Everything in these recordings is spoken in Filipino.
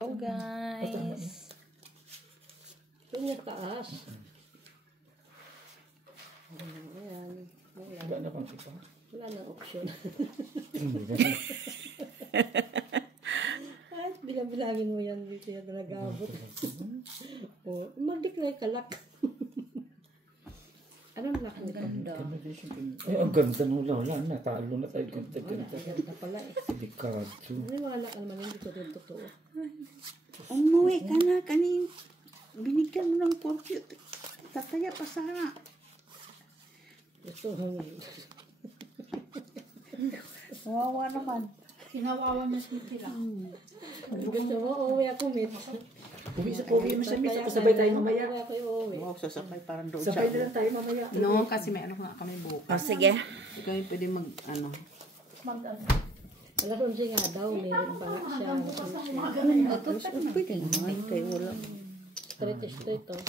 Hello guys. Ito yung taas. Ayan. Wala na pang ipa. Wala nang option. Kahit bilang-bilangin mo yan, dito yan nag-abot. Mag-declare ka lak. Anong lak nito? Ay, ang ganda nung wala na. Talo na tayo. Ganda. Ganda pala eh. Delikado. May mga lak naman, hindi ko din totoo. Umuwi ka na kanin. Binigyan mo ng compute. Tataya pa sana. Gusto mo. Wawa naman. Kinawawa niya si Tila. Gusto mo, uuwi ako, Mitch. Uwi mo sa misa. Sabay tayo mamaya. Uuwi ako, uuwi. Wow, sasakay parang doon Sabay na lang tayo mamaya. No, kasi may ano nga kami bukas. sige. Hindi kami pwede Alas 11 nga daw, meron pa nga siya. Pwede naman. Kaya wala. Straight oh.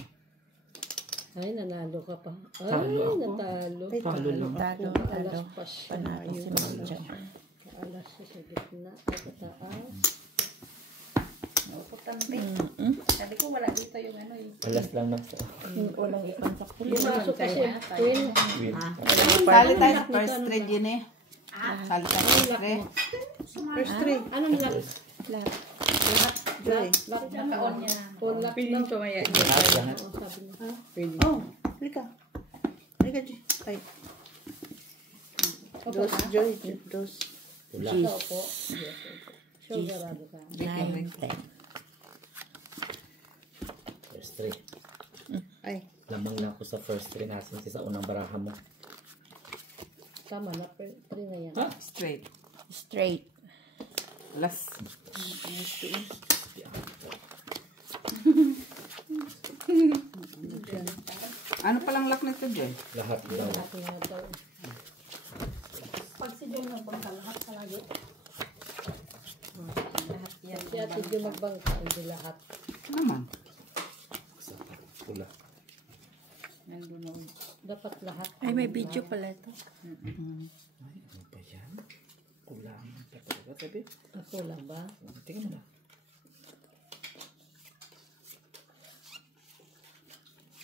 Ay, nanalo ka pa. Ay, Talo ako. natalo. Talo lang. Nakaalas pa siya. Panalo si Mama dyan. Nakaalas siya sa gitna. Ay, kataas. Sabi ko wala dito yung ano eh. Alas lang nasa. Walang ipansak ko. Pumasok kasi, Queen. Sali tayo sa first trade yun eh. Sali tayo sa first trade. First three. Anong lock? Lahat. Lock na Naka-on niya na. Full lock Piling na. ko maya. Lahat. Oo, sabi niya. Oh, halika. Halika, Joy. Ay. Dos, Joy. Dos. Wala. Ito po. Sure, garado ka. 9, 10. First three. Ay. Lamang lang ako sa first three natin sa unang baraha mo. Tama na, three na yan. Ha? Straight. Straight. Last. Ano palang lock nito, Joy? Lahat daw. Lock na daw. Pag si Joy nagbangka, lahat palagi. Lahat yan. Si ate yung magbangka, hindi lahat. Naman. Sa pula. Nandun ako. Dapat lahat. Ay, may video pala ito. Ay, ano ba yan? Kulang pa talaga, sabi. Ako lang ba? Tingnan mo na.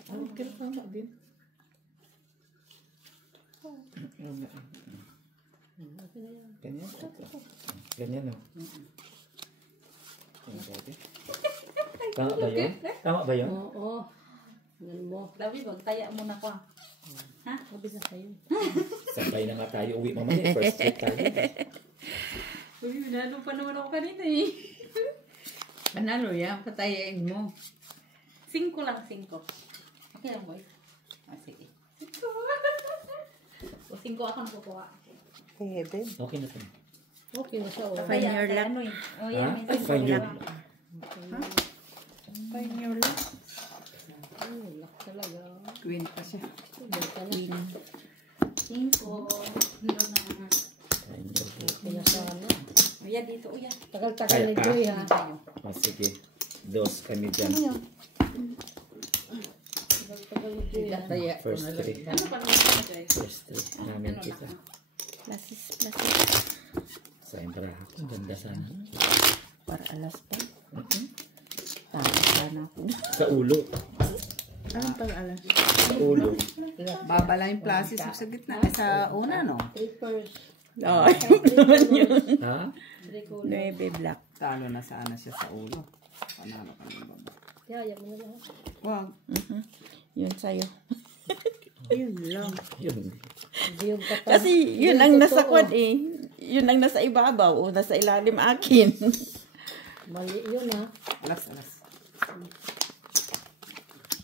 Ano, pero tama din. Ano nga. Okay na yan. Ganyan. Ganyan, no? Ano sabi? Tama ba yun? Tama ba yun? Oo. Ganun mo. Dabi, magtaya muna ko. Ha? Sabi na sa'yo. Sabay na nga tayo. Uwi mamaya. First trip tayo. Uy, nanalo pa naman ako kanina eh. Panalo yan. Patayain mo. 5 lang, 5. Okay lang, boy. Ah, sige. 5. O 5 ako nakukuha. Hey, babe. Okay na tayo. Okay na siya. Oh. Find your luck. Ano eh. Oh, Ha? yan. minsan Find your lang. Find your luck. Ay, lock talaga. Queen pa siya. Benta na. 5. Doon na. Find your book. Kaya sana. Uya, dito, uya. Tagal-tagal ni Joy ha. Oh, sige. Dos kami dyan. Tagal-tagal ni Joy ha. Taya. First three. Ano pa naman ito, Joy? First three. Namin kita. Plasis. Sa baraha ko. Ganda sana. Para alas pa. Tama sana ako. Sa ulo. Anong pang alas? Sa ulo. Babala yung plasis sa gitna. Ay, sa una, no? Three first. Oo. naman yun. Ha? Three color. 9 black. Talo na sana siya sa ulo. Panalo ka ng baba. Yaya mo na lahat. Wag. Yun sa'yo. Yun lang. Yun. Hindi yung kata. Kasi yun ang nasa kwan eh. Yun ang nasa ibabaw o nasa ilalim akin. Mali yun ha. Alas.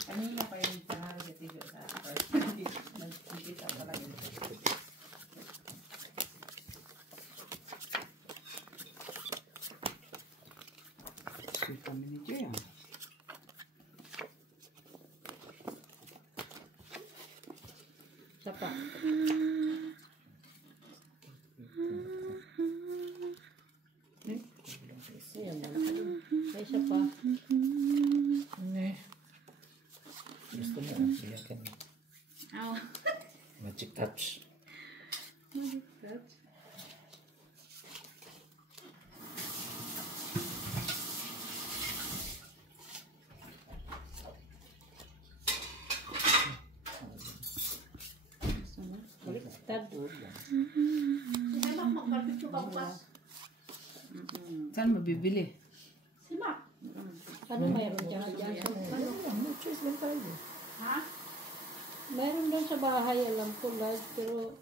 Kanina pa yung panalo sa TV sa first. Nagkikita talaga. Sweet kami ni Joy ah. Siya pa. Ayan na. May siya pa. Gusto mo. Iyakan. Magic touch. Touch. baliktad. Hindi ba mag-barbecue ka bukas? Saan mabibili? Si Mac. Ano mayroon dyan? Dyan sa No choice lang tayo. Ha? mayroon doon sa bahay, alam ko, live, pero...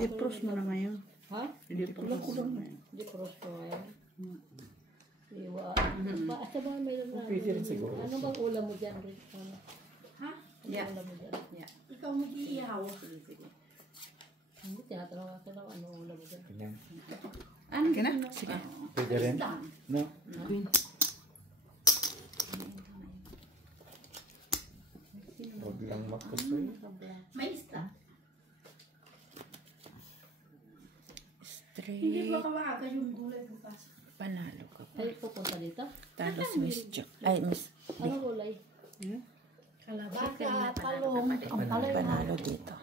I-pros mo na ngayon. Ha? I-pros mo na ngayon. Di cross ko ngayon. Iwa. Sa bahay mayroon na. Pwede rin siguro. Ano bang ulam mo dyan, Rick? Ano? Ha? Yeah. Ulam mo dyan? Yeah. Ikaw mag-iihaw. Hindi, tinatanong ako lang ano ulam mo dyan. Yan. Ano? Okay na? Sige. Pwede rin? No? Queen. Huwag lang makusoy. May isda. Straight. Hindi ba kamaaga yung gulay bukas? Panalo ka. Ay, pupunta dito? Talo si Miss Jack. Ay, Miss. Ano gulay? Kalabasa, talong, ang palay na. Panalo dito.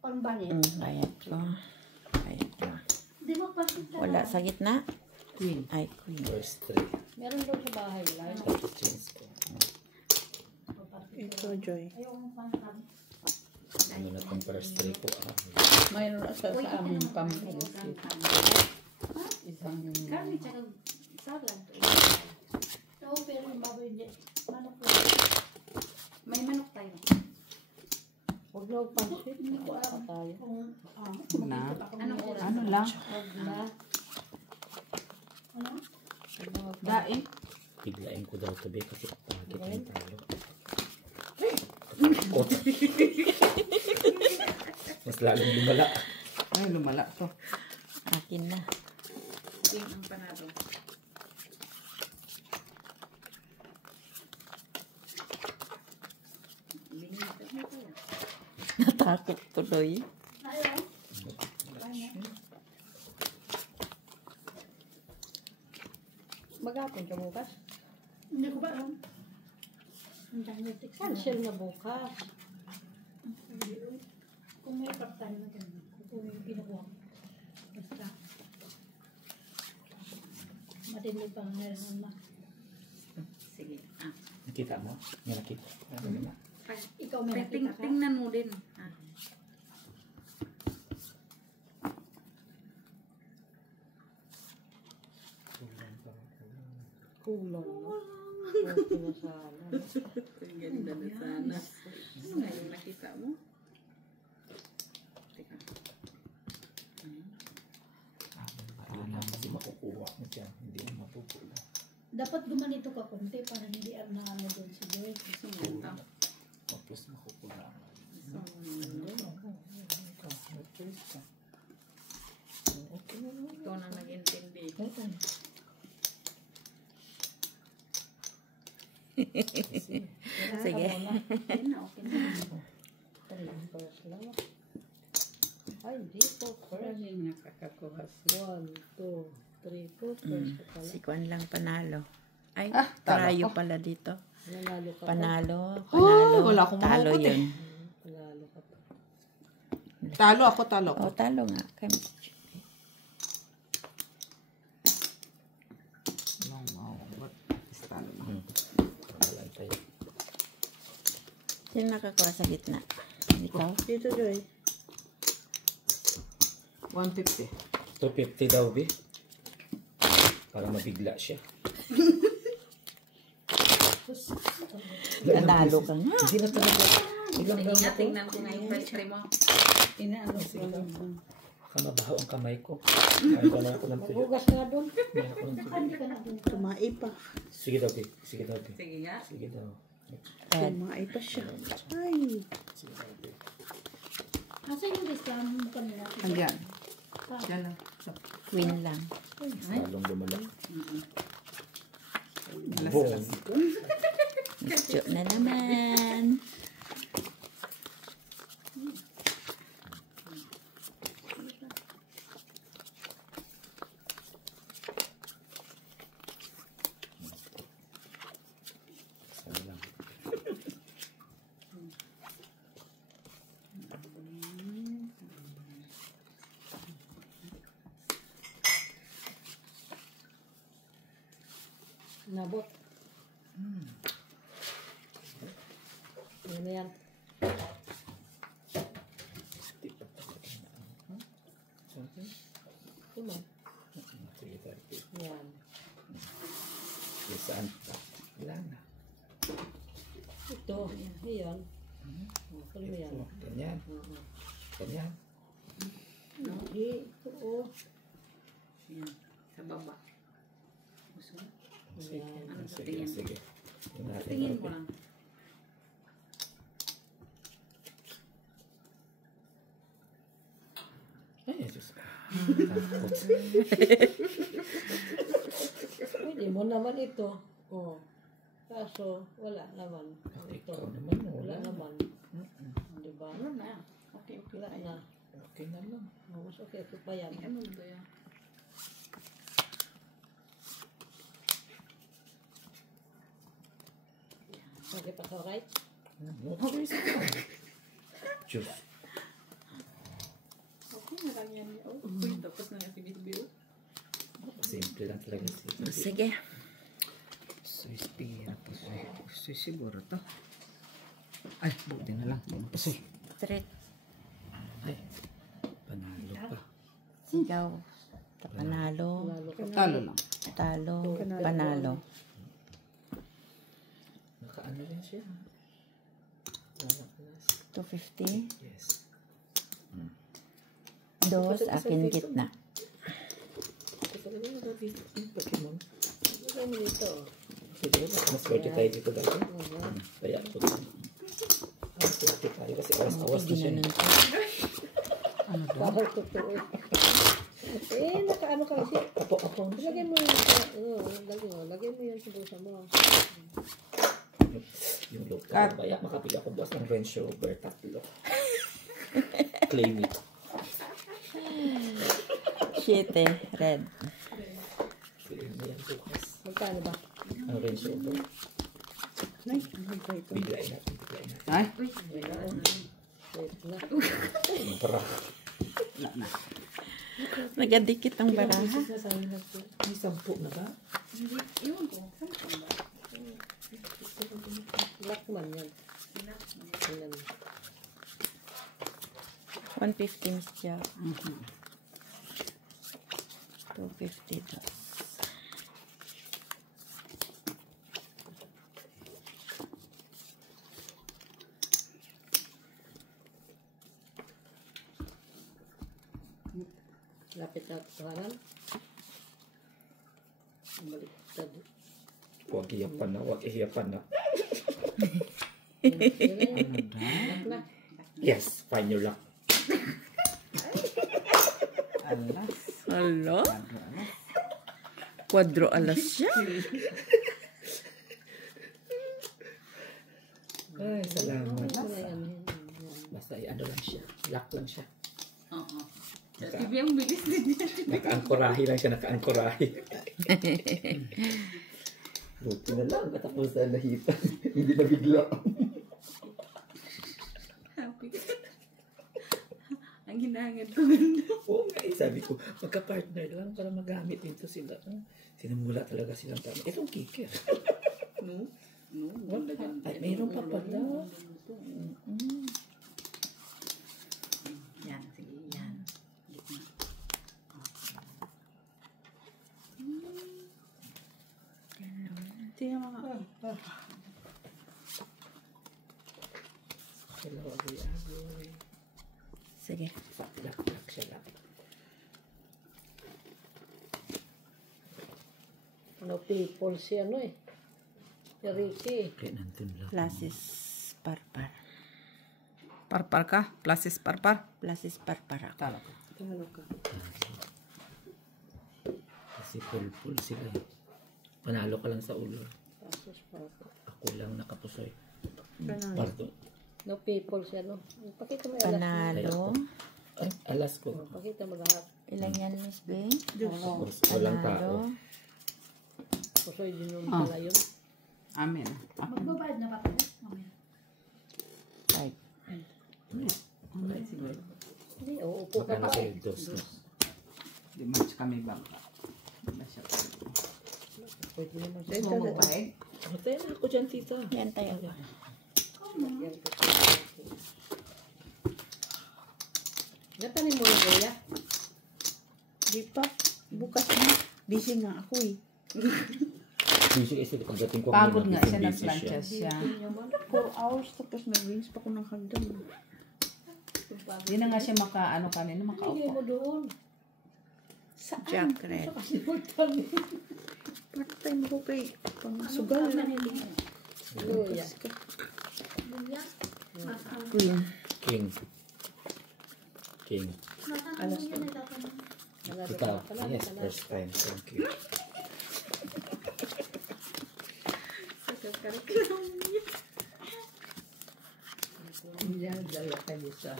Pambanit. Bayad ko. Bayad ko. Hindi mo pasit Wala sa gitna. Queen. Ay, Queen. First three. Meron doon sa bahay, live. Change ko. Ito, Joy. Ayong pangkab. Ano na itong first three ko? Mayroon sa amin pamilya. Isang Kami tsaka salad. Oo, pero yung baboy hindi. Manok po. May manok tayo. Huwag na huwag pansit. Wala tayo. na. Anong oras? Ano lang? Huwag na. Ano? Daing. Biglain ko daw tabi kasi pagkit ng talo. Mas lalong lumala. Ay, lumala to. Akin na. Yung ang panado. Natakot tuloy. Ayaw. Mag-apon ka bukas? Hindi ko ba alam. Ang dami text na. Cancel na bukas. Kung may part-time na ganun, kung may ginawa ko. Basta. Matinig pang meron na. Sige. Nakita mo? May nakita. Ano na? Ikaw may nakita ka? Tingnan mo din. Kulang na. Okay na sana. Ang ganda na sana. Ano nga yung nakita mo? Teka. Ayun lang kasi makukuha mo siya. Hindi mo mapupula. Dapat gumanito ka konti para hindi ang ano doon si Joy. Gusto mo ito? Tapos makukula. Gusto mo ito? Ikaw na nag-intindi. Sige. Okay na, okay na. Ay, dito. First. Nakakakuha siya. 1, 2, 3, 4. First ka pala. Si Kwan lang panalo. Ay, talo tayo ko. pala dito. Nanalo ka pa. Panalo. Panalo. wala akong Talo mahugot eh. yun. Panalo ka pa. Talo ako, talo O, talo nga. Kami. Talo na. Wala tayo. Sino nakakuha sa gitna? Ikaw? Dito, Joy. 150. 250 daw, Bi. Para mabigla siya. Nanalo ka nga. Hindi na talaga. Ilang daw na to. Tingnan ko nga yung first try mo. Inaano ko lang. Baka mabaho ang kamay ko. Ay, wala ako ng tuyo. Hugas nga doon. Wala ako ng tuyo. Tumai pa. Sige daw, Bi. Sige daw, Bi. Sige nga. Sige daw. Tumai pa siya. Ay. Sige daw, Bi. Asa yung Islam kanina? Ayan. Yan lang. Queen lang. Salong lumala. Medyo na naman. Salang. Nabot. Ano na yan? Yan. Kung saan pa. Wala na. Ito. Ayan. Ano mo yan? Ito. Ganyan. Oo. Ganyan. Ito. Oh. Yan. Sa baba. Gusto mo? Sige. Yan. Sige. Sige. Yung natin Tingin mo natin. lang. Ay, Diyos ko. Takot. Pwede mo naman ito. Oh. Kaso, wala naman. Ito. Ikaw naman. Wala Wala na. naman. Diba? Ano na? Okay, okay. Wala na. Okay na lang. Oh, mas okay. Ito pa yan. Ano ba yan? Okay pa sa right? No choice na. Diyos. Okay na lang yan. Oh, uy, tapos na nga si Bisbio. Simple lang talaga. Sige. Soy spira po. Soy siguro to. Ay, buti na lang. Soy. Straight. Ay, panalo pa. Ikaw. Panalo. Lalo ka. Talo lang. Talo. Panalo. Nakaano rin siya. Wala plus. 250. Yes. Dos, akin gitna. Ito talaga yung Pokemon. Lagay mo dito. Sige, mas swerte tayo dito dati. Oo. Kaya ako dito. Mas swerte tayo kasi awas-awas na siya. Ginanon ko. Parang totoo. Nakaano ka kasi. Ako. Lagay mo yun sa, lagay mo yun sa bulsa mo. Yung local. Kaya makapili ako boss ng Range Rover 3. Claim it. 7. Red. Claim mo yan bukas. Magkano ba? Ang Range Rover. Ay, ano ba ito? Biglain natin. Ay, Wait na. Ang para. nagadikit ang baraha. Sasabi natin. May 10 na ba? Hindi, iwan ko. Saan ka ba? Black man yan. Ayan. 150 Miss Jack. 250 dos. Lapit na kahanan. Baliktad. Huwag iyapan na. Huwag iyapan na. Black na. Yes, find your luck. Hello? Quadro alas siya. Ay, salamat. Wala yan. Basta ano lang siya. Luck lang siya. Oo. TV ang bilis din yan. Nakaangkorahi lang siya. Nakaangkorahi. Buti na lang. Katapos na nahipan. Hindi na bigla. Happy ka. Ang hinangad ko ganda. Oo nga eh. Sabi ko, magka-partner lang para magamit dito sila. Sinamula talaga silang tama. Itong kicker. No? No? Wala. Ay, mayroon pa pala. Yan, sige, yan. Gitna. Tingnan mo nga. Hello, agoy-agoy. Sige. Lak siya lang. Ano people si ano eh. Si Ricky. Kaya nandun lang. Plasis parpar. Parpar ka? Plasis parpar? Plasis parpar ako. Talo ka. Ano ka? Kasi full sila eh. Panalo ka lang sa ulo. Kasos pa ako. Ako lang nakapusoy. Parto. No people si ano. Pakita mo yung alas mo. Panalo. Ay, alas ko. Pakita mo lahat. Ilan yan, Miss B? Tapos walang tao. Pusoy din yung pala yun. Amen. Magbabayad na ba tayo? Mamaya. 5. Hindi, uupo ka Magkano pa sa'yo? eh. Dos. Di match kami bangka. Di ba siya? Pwede naman Gusto mo magbayad? Matay na ako dyan, tita. Yan tayo. Natanim mo yung goya? Di pa. Bukas na. Busy nga ako eh. Busy kasi pagdating ko. Pagod nga siya, busy nagplancha siya. 4 hours tapos nag-rinse pa ko ng hagdan. Hindi na nga siya kanina, Hindi makaupo. mo doon. Saan? Jackred. Kasi magtali. Part-time ko kay pangsugal. Luya. Queen. King. Alas ko. Ikaw. Yes, first time. Thank you. Yan, dala kayo sa...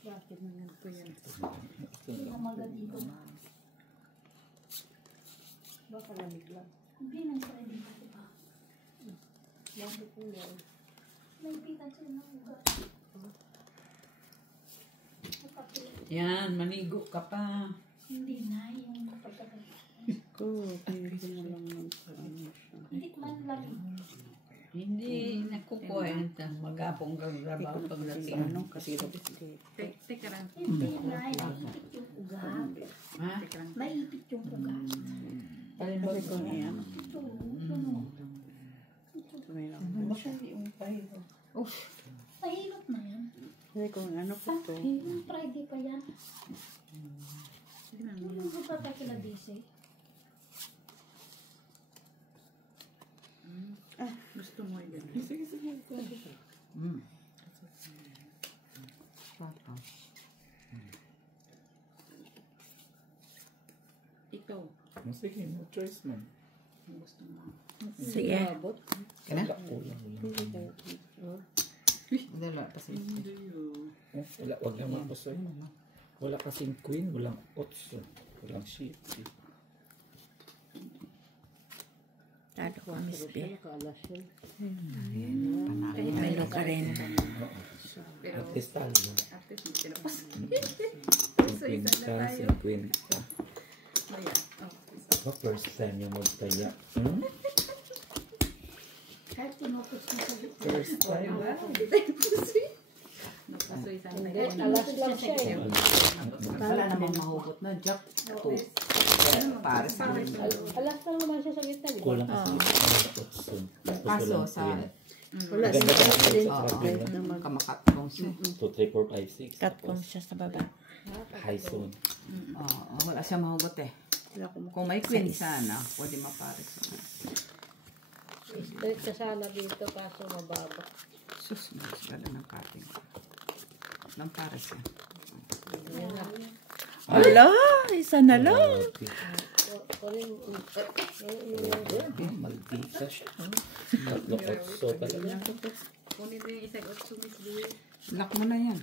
Bakit naman po yan? Baka lamig lang. Hindi nang sa rin kasi pa. Bakit po yan? Nagpita siya ng ugat. Yan, manigo ka pa. Hindi na yung pagkakita. Ko, pinili mo lang ng ano siya. Hindi man lang. Hindi nakukuha yan. Magapong gagawin pagdating. Ano, kasi Teka lang. Hindi na, naipit yung ugat. Ha? Naipit yung ugat. kasi kung iyan. Ito, ano. Baka hindi yung pahiho. Mahilot na yan. Kasi kung ano po to. Yung Friday pa yan. Yung ugat pa kila DC. Gusto mo yun. Papa. Ikaw. Sige, no choice man. Gusto mo. Sige. Kana? Kulang. Dala pa siya. Wag naman po sa'yo. Wala kasing queen, walang otso, walang sheep. Tado ko ang misbe. Nakalas yun. Kahit may ka rin. At least talo. At least hindi tinapas. Yung queen ka, si queen ka. Ayan. Ako first time yung magtaya. Kahit tinupos na sa gitna. First time. Nagpasoy sa Hindi, tayo. alas lang siya eh. Wala namang mahugot na. Jack. Two. Pares. Alas lang naman siya sa gitna. di ba? Kulang kasi yung otso. Kaso sa... Wala Maganda siya. ka din. Kahit naman. Kamakatlong siya. 2, 3, 4, 5, 6. Cut ko siya sa baba. High zone. Oo, wala siya mahugot eh. Wala ko Kung may queen sana, pwede mapares. Straight ka sana dito kaso mababa. Sus, mas ganda ng cutting. Ng pares eh. Ala, isa na lang. Kunin Maldita siya. Tatlong otso talaga. Kunin din yung isang otso, Miss Lee. Lock mo na yan.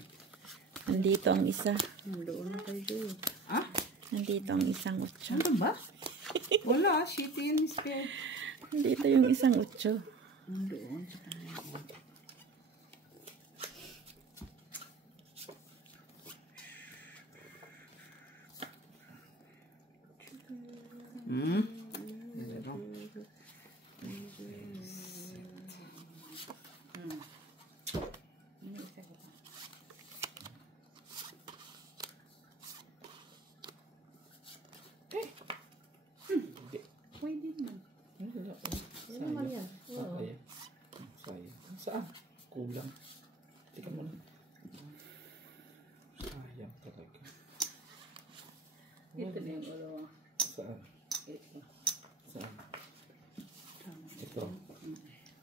Nandito ang isa. Nandoon na kayo. Ah? Nandito ang isang utso. Ano ba? Wala, shitty yun, Miss Fair. Nandito yung isang utso. Nandoon sa kanila. Pwede naman. Ano naman yan? Oo. Sayang. Sayang. Saan? Kulang. Tika mo na. Sayang talaga. Ito na yung ulo. Saan? Ito. Saan? Ito.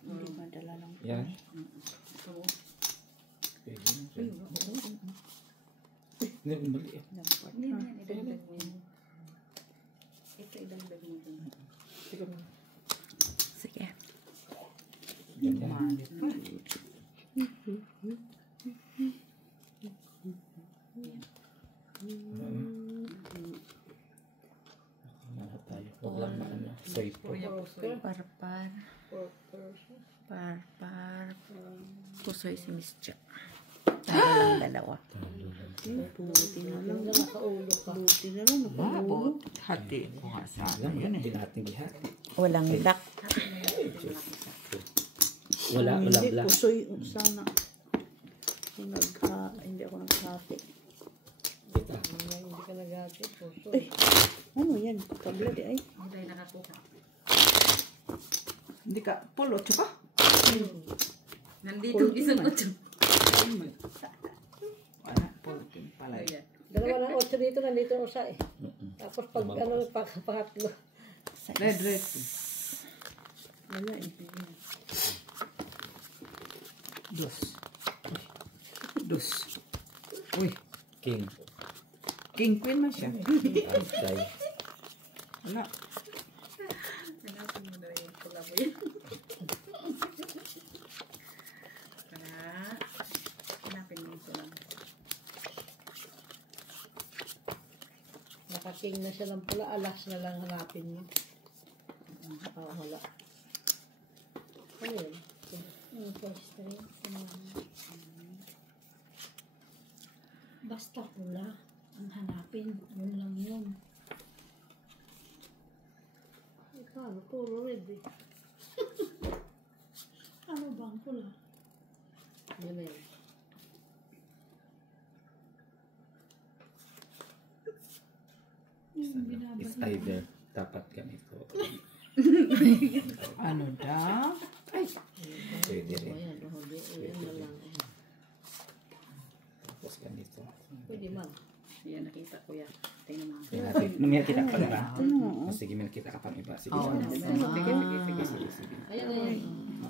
Hindi madala lang. Yan. Ito. Pwede na. Hindi, maliit. Hindi na yan. Idagdag mo yun. Ito idagdag mo yun. Tika mo. Sige. Ganyan. Naka tayo. Huwag lang na ano. Safe po. Parpar. Parpar. Pusoy si Miss Jack. Talo lang dalawa. Buti na lang. Nakaulo ka. Buti na lang. Mabot. Hati ko nga sana. Alam mo, Yun eh. hindi natin gihati. Walang luck. Wala Hindi, black. pusoy sana. Hindi ako naghati. Kita. Hindi ka nagati. Puso. Ano yan? Kablad ay. Hindi tayo nakakuha. Hindi ka, polo, tsaka? Nandito isang utso. Wala, polo, pala. Ayan. Dalawa ng 8 dito, nandito ang isa eh. Tapos pag ano, pangatlo. Red. Wala eh. Dos. Uy, King. king queen man siya. Ay, Wala. Hanapin mo na yung pula mo yun. Hanapin mo yung pula mo. Nakaking na siya ng pula, alas na lang hanapin niyo. Wala. Ano yun? Yung first three. Basta pula ang hanapin. Yun lang yun. Paano? Puro red eh. Ano bang pula? Yan na yun. Yung it's binabalik. either dapat ganito. Ano daw? Pwede rin. Ayan, yan na lang. Tapos ganito. Pwede man. Yan, nakita ko yan. Tingnan mo. Kaya natin, may kita ka pa ba? Sige, may kita ka pang iba. Sige, Oo. sige. Ayan na yan.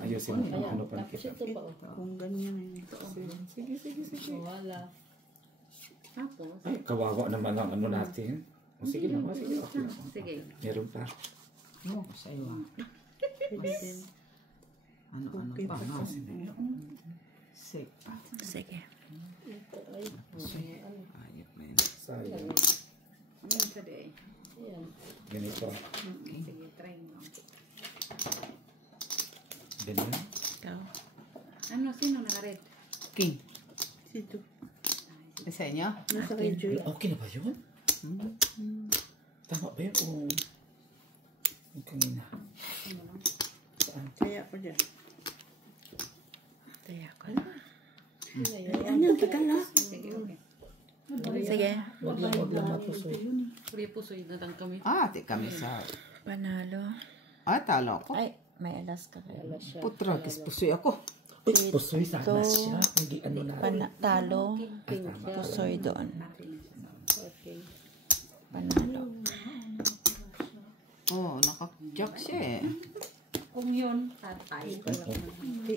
Ayusin mo kung ano pa Tapos kita. ito pa. Kung ganyan eh. Wala. Tapos, Ay, kawawa naman ang ano natin. Sige lang, sige. Okay lang. sige. Meron pa. No, sa'yo ah. Pwede din. Ano Okay pa pa nga. to. Safe pa. Sige. Ito ay. Ano? Ayop na yun. Sayang. Ayan sa day. Ayan. Ganito. Sige, try mo. Ganyan. Ikaw. Ano, sino naka-red? King. Sito. Sa inyo? Nasa kay Joy. Okay na ba yun? Tama ba yun? O yung kanina? Saan? Kaya ko dyan. Kaya ko. Ano? Tagal na. Sige, okay. Sige. Wag lang mapusoy. Puri puso yun na lang kami. Ate kami sa... Panalo. Talo ako. Ay, may alas ka kayo. Alas siya. Putra, pusoy ako. Uy, pusoy sana siya. Hindi ano na. Talo. Ay, tama. Pusoy doon. Okay. Panalo. Oh, naka-jack siya eh. Kung yun, tatay.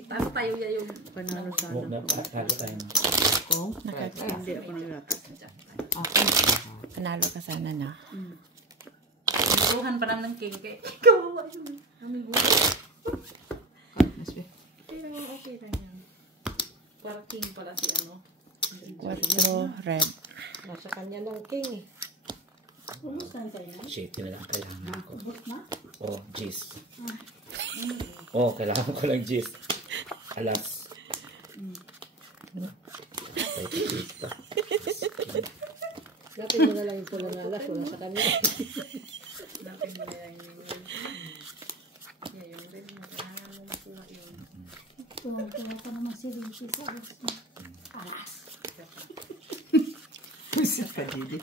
Talo tayo ya yung Panalo Huwag sana. na, talo tayo na. Kung? Hindi ako naglakas. Ako. Panalo ka sana na. Tuhan pa naman ng king. Kawawa yun. Kami buhay. Mas be. Pero okay lang yan. Para king pala si ano. 4 red. Nasa kanya ng king eh. Umusan kayo na? Shit, yun na lang kailangan ko. Ubus na? Oh, G's. Oh, kailangan ko lang G's. Alas. Ay, kita. Dapat mo na lang yung pula na alas. Wala sa kanya. Dapat mo na yan yung yung red mo. Kailangan mo makuha yun. Tuwa pa naman si Ricky sa gusto. Alas. Pusa ka, Didi.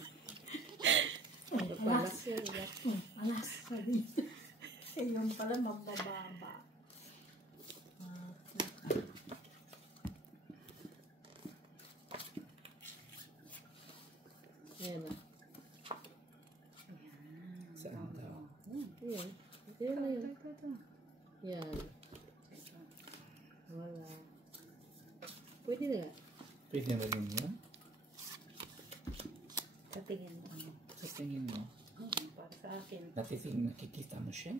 Alas yan. Alas. Sabi. Yung pala mabababa. Ayan na. Saan daw? Ayan. Ayan na yun. Yan. Wala. Pwede na nga. Pwede na rin yun. Tatingin mo. Sa tingin mo, Para sa akin. nakikita mo siya?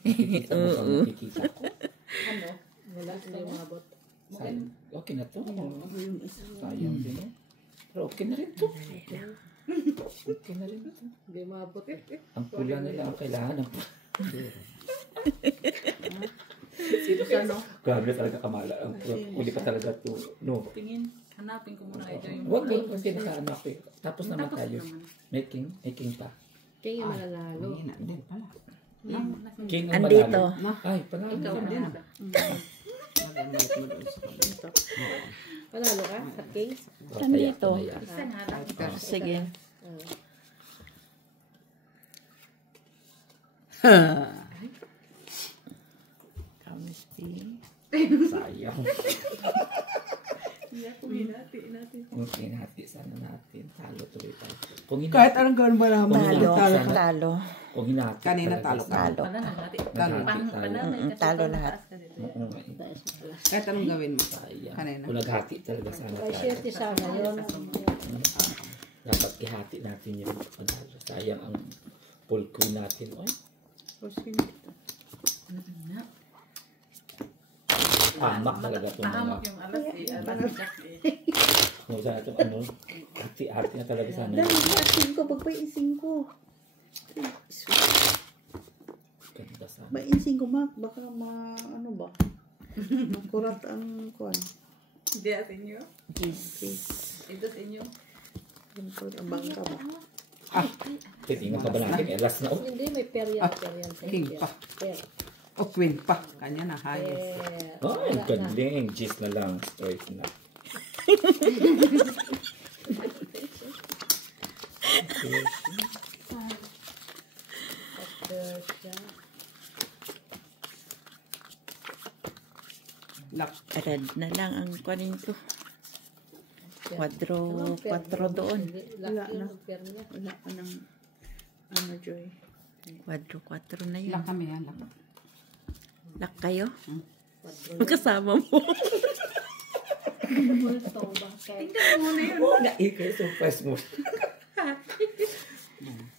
Nakikita mo ba nakikita ko? Ano? Wala. Hindi umabot. Sayang. Okay na to. Sayang din eh. Pero okay na rin to. Okay na rin to. Hindi umabot eh. Ang pula nila ang kailangan ng Sino sa no? Grabe talaga kamala. Ang huli pa talaga to. No. Tingin. Hanapin ko muna ito yung Huwag mo kasi nakahanap eh. Tapos naman Tapos tayo. naman. Making pa. King yung mananalo. Hindi pala. Yung King ang Andito. manalo. Ay, panalo Ikaw ka din. na. Panalo ka sa king? Andito. Isa na lang. Sige. Sayang. Kung hinati sana natin, talo tuloy tayo. Kung hinati, Kahit anong gawin mo naman. Talo. kung hinati. Kanina talaga talo ka. sana. Talo. Pala na natin. Talo. Talo lahat. Oo, Kahit anong gawin mo. sayang. Kanina. Kung naghati talaga sana Ay, tayo. shirty sana yun. Dapat ihati natin yung panalo. Sayang ang full queen natin. Oy, pahamak talaga itong mga. Pahamak yung alas eh. Alas jack eh. Kung saan itong ano, hati-hati na talaga sana. Dami na, 5, bagbay 5. Ganda sana. Bain 5, Mak. Baka ano ba? Makurat ang kuwan. Hindi sa inyo. Yes. Ito sa inyo. Makurat ang bangka ba? Titingnan ka ba natin? Eh, last na. Oh, Hindi, may per yan. Per yan. King pa. Per. O queen pa. Kanya na highest. oh ang galing. Gis na lang. Straight na. Lock. Red na lang ang kunin ko. 4 doon. Wala na. Per niya. Wala ka ng ano, Joy. 4 na yun. Lock kami yan. Lock. Lock kayo? Magkasama mo. Tingnan mo na yun. Ikaw, surprise mo.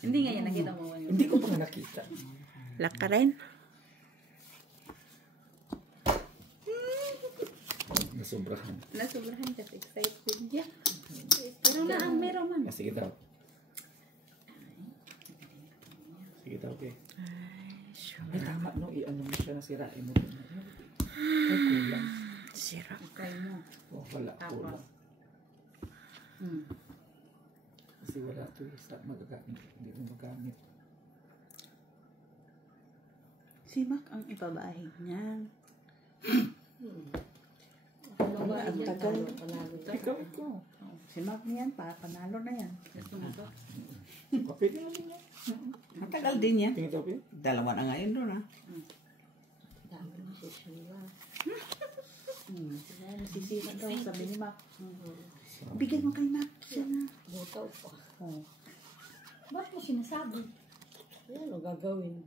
Hindi nga yan. Nakita mo yun. Hindi ko pa nga nakita. Lock ka rin? Nasobrahan. Nasobrahan ka. Excited niya. Pero na ang meron man. Ah, sige daw. Sige daw, okay. Ay, tama, no? I-ano mo siya, nasirain mo. Ay, kulang. Sira. Try mo. Oh, wala, kulang. Hmm. Kasi wala ito sa magagamit. Hindi mo magamit. Si Mac ang ipabahay niyan. Ang tagal. Ikaw. Si Mac niyan, panalo na yan. Gusto mo to? Okay din naman yan. Matagal din yan. Tingin daw, okay? 2 na ngayon doon ha. Nasisira daw, sabi ni Mac. Bigyan mo kay Mac. Siya na. Butaw pa. Oh. Ba't mo sinasabi? Yan, ang gagawin.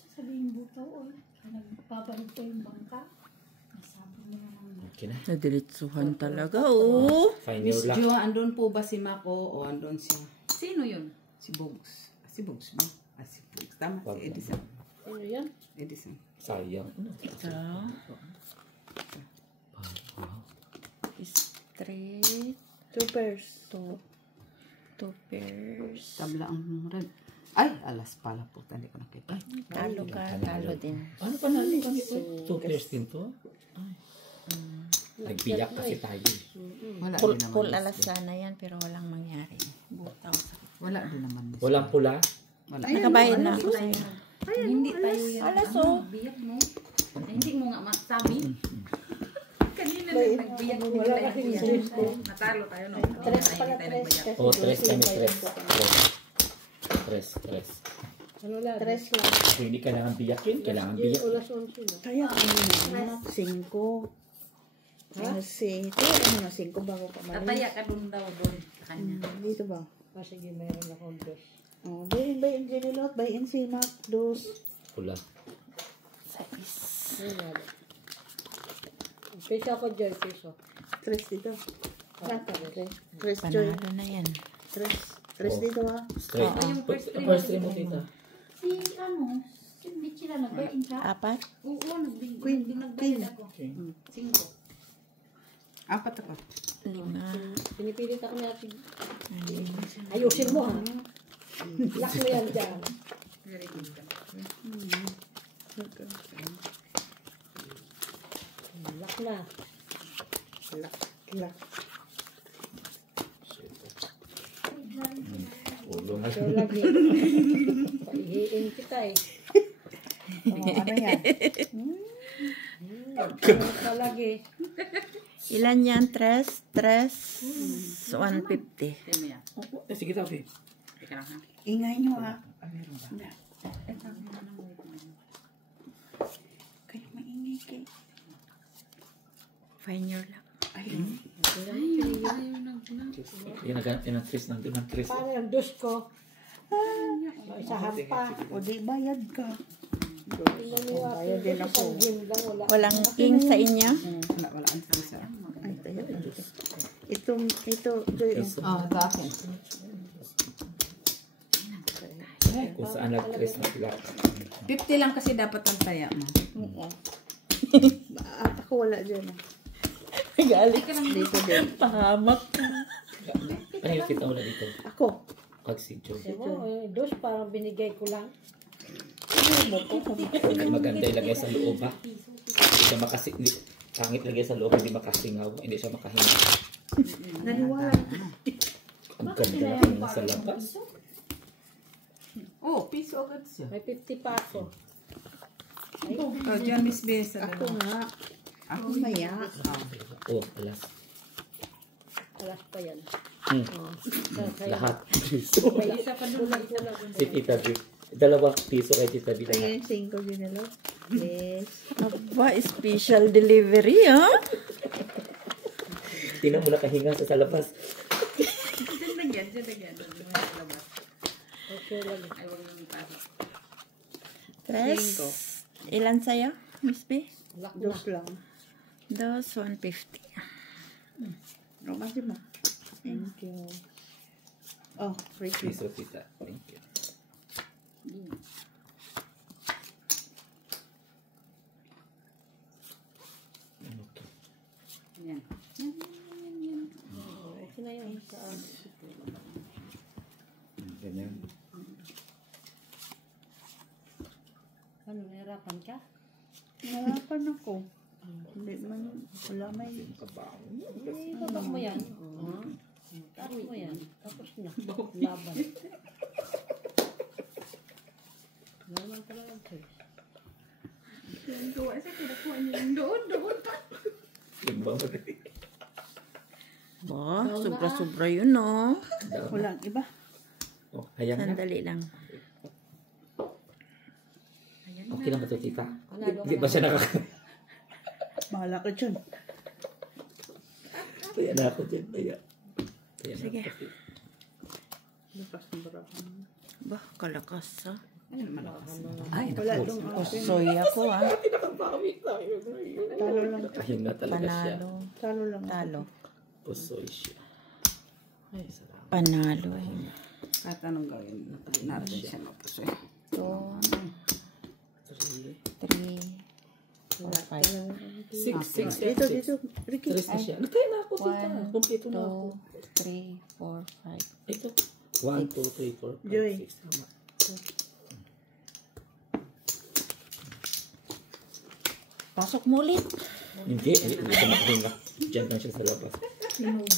Sasabihin butaw, oy. Nagpapalik ko yung bangka. Nasabi mo na lang. Okay na. Nadiritsuhan talaga, oh. Find Miss your luck. Jo, andun po ba si Mako o andun siya? Sino yun? Si Bugs. Si Bugs ba? Si Bugs. Tama, si Edison. Ano yan? Edison. Sayang. Ito. Straight. 2 pairs. 2 pairs. Tabla ang red. Ay, alas pala po. Hindi ko nakita. Talo ka, talo din. Ano pa natin kami ito? 2 pairs din to? Nagbiyak kasi tayo. Wala Full, din naman. full alas sana yan, pero walang mangyari. Butaw. Wala din naman. Walang pula? Wala. Nakabayad na ako sa'yo. Hindi tayo yan. Alas, ano, oh. biyak mo. Ay, hindi mo nga masabi. Kanina lang nagbiyak mo. Wala kasing natalo tayo. No? Tres Tayo, pala, hindi tayo tres. nagbiyak. Oh, 3 kami, 3. Ano lang? 3 lang. So, hindi kailangan biyakin, kailangan biyak. Ulas 11 na. Kaya ano na, Mac, 5. Kasi, ano na, 5 bago ka malis. Tataya ka dun daw doon. Sa kanya. Dito ba? Ah, sige, mayroon akong dress. Oh, bayin Jenilot, bayin si Mac, 2. Pula. Wala. Piso ako, Joy. Piso. 3 dito. 3 Joy. Panalo na yan. 3 dito ha. Straight. Yung first three First three mo, tita. Si ano, si Bichira nagbayin siya. 4. Oo, Queen. nagbayad ako. Okay. 5. 4 ako. 5. Pinipilit ako niya. Ayusin mo, ha? Lock mo yan dyan. Very good. Lock na. Lock. Ulo na. So, lagi. Paihiin kita eh. Ano yan? Palagi. Ilan yan? Tres? 150. Sige mo yan. Sige daw, babe. Teka lang ha. Ingay nyo ha. Meron ba? Kayo maingay kay. Find your luck. Yan ang Chris. Nandun ang Chris. Paano yung dus ko? Isahan pa. O di bayad ka. Bayad din ako. Walang king sa inyo? Wala ang isa. Ay, tayo. Ito, Joy. Oh, ito akin. Kung saan ang Chris na sila. 50 lang kasi dapat ang taya mo. Ako wala dyan. Galit. Dito din. Pahamak. Ano yung kita mo na dito? Ako. Pag si Joe. Dus parang binigay ko lang. Maganda ilagay sa loob ha. Hindi siya pangit lagay sa loob, hindi makasingaw, hindi siya makahinga. Naniwala. Ang ganda na tingnan sa labas. Oh, piso agad siya. May 50 pa ako. Oh, dyan, Miss Besa. Ako nga. Ako maya. Oh, alas. Alas pa yan. Lahat. Isa pa doon. Si Tita B. 2 piso kay Tita B. Lahat. Ayan, 5 ginalo. Yes. Aba, special delivery, ha? Tingnan mo nakahinga sa labas. Dyan lagyan. Labas. Okay lang. Ay, huwag yung pasok. Tres. Ilan sa'yo, Miss B? Lock na. Dos lang. 150. Romasi mo. Thank you. Oh, free Piso, Tita. Thank you. Ano to? Yan. Okay na yun. Saan? Ganyan. Ano, nahirapan ka? Narapan ako. Hindi man, wala may... Babak mo yan. Taas mo yan. Tapos na. Laban. Naman talaga ang choice. Yung gawa siya, kinakuha niya yung doon pa. Yung ba? Ba, sobra-sobra yun, no? Down. Walang iba. Oh, hayang na. Sandali lang. Okay lang ba ito, Tita? Panalo Di ba siya nakaka... Bahala ka dyan. Kaya na ako dyan. Kaya na Sige. ako. Ba, kalakas, ha? Ay, Wala naku. dong soy ako, ha? Talo lang. Kahinga talaga siya. Panalo. Talo lang. Talo. Pusoy siya. Ay, salamat. Panalo. Kahit anong gawin natin siya mapuso. 3, 4, 5. 6. Dito, Ricky. Tres na siya. Natay na ako, Tita. 1, Kompleto na ako. 2, 3, 4, 5. Ito. 1, 2, 3, 4, 5, Joy. 6. Tama. Pasok mo ulit. Hindi siya makahinga. Diyan lang siya sa labas.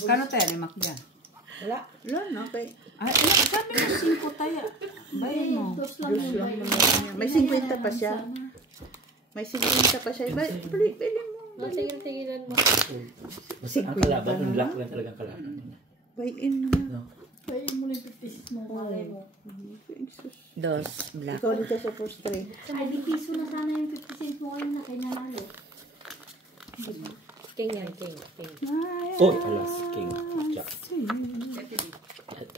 Kano tayo ni Mac dyan? Wala. Wala na, kay... Ay, sabi mo 5 tayo. Bayan mo. Dos lang Diyos yung lang bayad. naman. May 50 pa siya. May 50 pa siya. Pili mo. Matigil-tigilan mo. Basta ang kalaban, ang lock lang talagang kalaban niya. Buy-in mo na. No? Kaya mo lang 56 mo. Malay mo. Dos, black. Ikaw dito sa first 3. Ay, di piso na sana yung 50 cents mo kayo na kay nalalo. King yan, king. Oh, alas. King. Jack.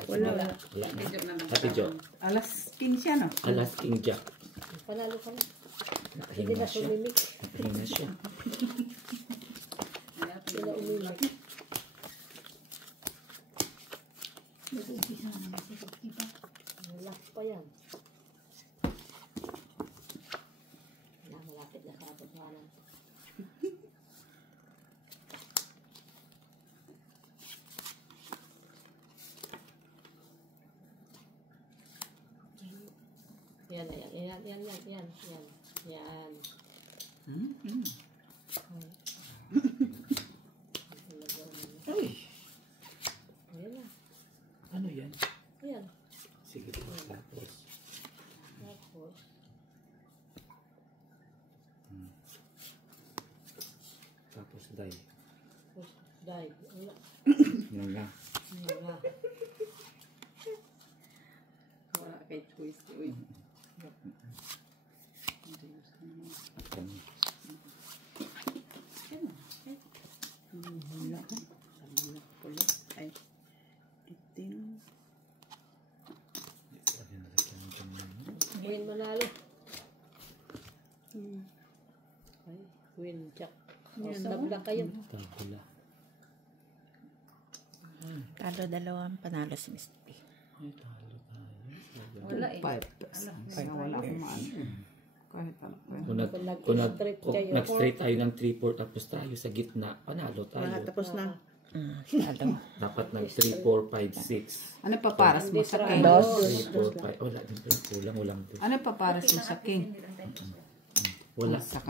Wala. Wala na. Ate Jo. Alas 15 siya, no? Alas King Jack. Panalo ka na. Hindi Nakahinga na siya. sumimik. Nakahinga siya. Hindi na umimik. Nag-umpisa na naman si Ricky pa. Lock pa yan. Wala, malapit na sa abot-walan. Yan. Ay, Ayan na. ano yan? Ayan. Sige, tapos. Tapos die. Dahil. Wala. Yan lang. Wala. Wala kay choice. Uy. Wala ko. Wala pula. Ay. Itim. Win manalo. Ay, win jack. Tabla kayo. Tabula. Talo dalawang panalo si Miss P. Ay, talo tayo. Wala eh. 5. Kaya wala akong maano. Kahit ano. Kung nag-straight tayo ng 3-4 tapos tayo sa gitna, panalo tayo. Tapos na. Dapat nag 3, 4, 5, 6. Ano paparas mo sa king? 3, 4, 5. Wala din pala. Kulang to. Ano paparas mo sa king? Wala. Unsa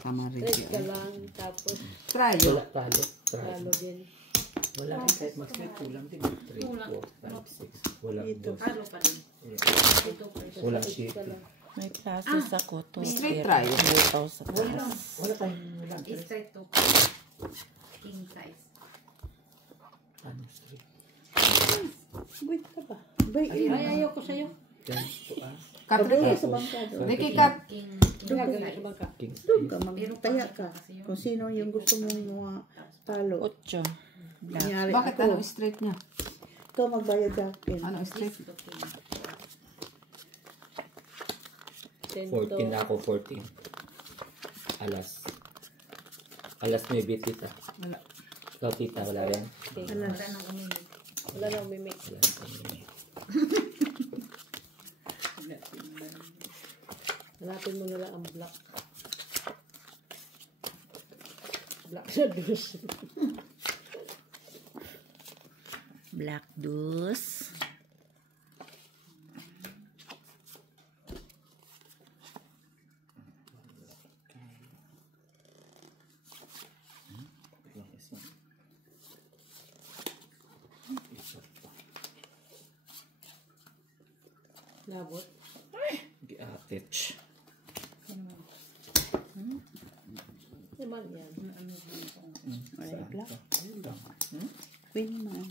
ka man Straight ka review. lang. Tapos, Tryo. Wala talo. talo din. Wala rin kahit mag-straight. Kulang din. 3, 4, 5, 6. Wala dos. Talo pa din. Wala shit. May classes ako to. Straight tryo. Ito sa class. Wala tayong wala. Straight to king size. Ano straight? Wait ka ba? Bay, Ay, ayaw ko sa'yo. Ganito ah. Kapre. sa bangkado. Diki kat. King Ginagawa size. sa bangka. King Doon size. ka, magtaya ka. Kung sino yung gusto mong mga talo. 8. Nangyari Bakit ako. ano straight niya? Ikaw magbayad sa akin. Ano straight? To king. 14 na ako, 14. Alas 9, tita. Wala. Ikaw, tita, wala rin. Wala nang umimik. Wala na umimik. Wala rin. Hanapin mo na lang ang black. Black na dus. Black Deuce. Labot. Giatich. Naman yan. Wala black. Queen man.